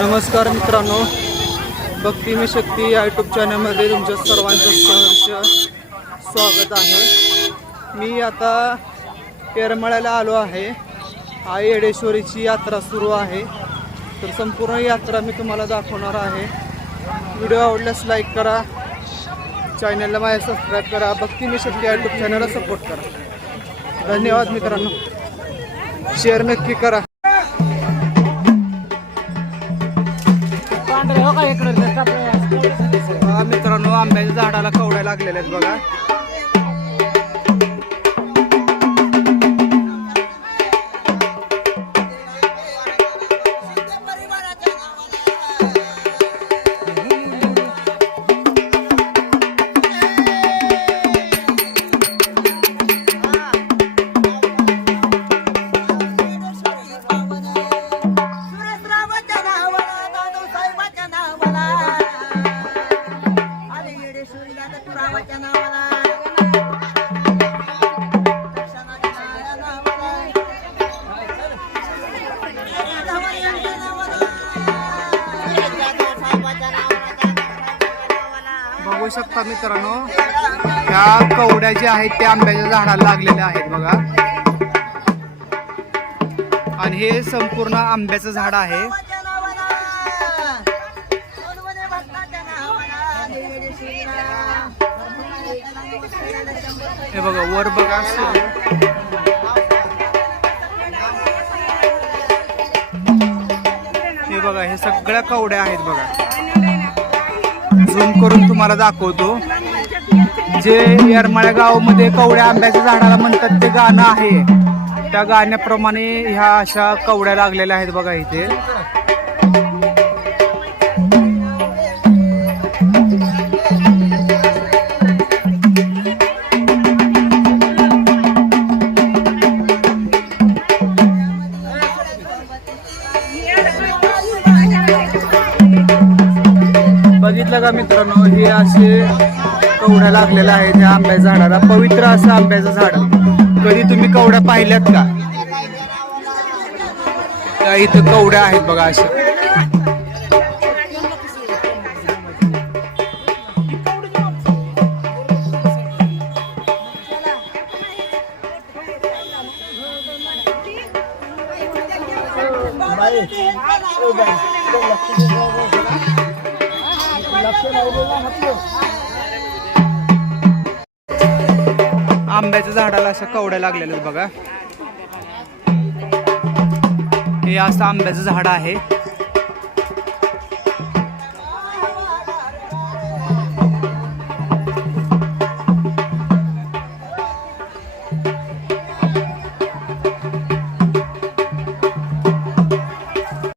नमस्कार मित्रांनो, भक्ती मी शक्ती या यूट्यूब चॅनलमध्ये तुमच्या सर्वांचं सहर्ष स्वागत आहे। मी आता येरमाळ्याला आलो आहे। आई येडेश्वरीची यात्रा सुरू आहे, तर संपूर्ण यात्रा मी तुम्हाला दाखवणार आहे। व्हिडिओ आवडल्यास लाईक करा, चॅनलला माझ्या सबस्क्राईब करा, भक्ती मी शक्ती या यूट्यूब चॅनलला सपोर्ट करा। धन्यवाद मित्रांनो, शेअर नक्की करा। मित्रांनो, आंब्याच्या झाडाला कवड्या लागलेल्या आहेत बघा। बघू शकता मित्रांनो, ह्या कवड्या ज्या आहेत त्या आंब्याच्या झाडाला लागलेल्या आहेत बघा। आणि हे संपूर्ण आंब्याचं झाड आहे। हे बघा, वर बघा, हे बघा, हे सगळ्या कवड्या आहेत बघा। झूम करून तुम्हाला दाखवतो। जे येरमाळ्या गावामध्ये कवड्या आंब्याच्या झाडाला म्हणतात ते गाणं आहे, त्या गाण्याप्रमाणे ह्या अशा कवड्या लागलेल्या आहेत बघा इथे। बघितलं का मित्रांनो, हे असे कवड्या लागलेल्या आहेत ह्या आंब्याच्या झाडाला। पवित्र असं आंब्याचं झाड, कधी तुम्ही कवड्या पाहिल्यात का? त्या इथं कवड्या आहेत बघा अशा। आंब्याच्या झाडाला अशा कवड्या लागलेल्या बघा। हे असं आंब्याचं झाड आहे।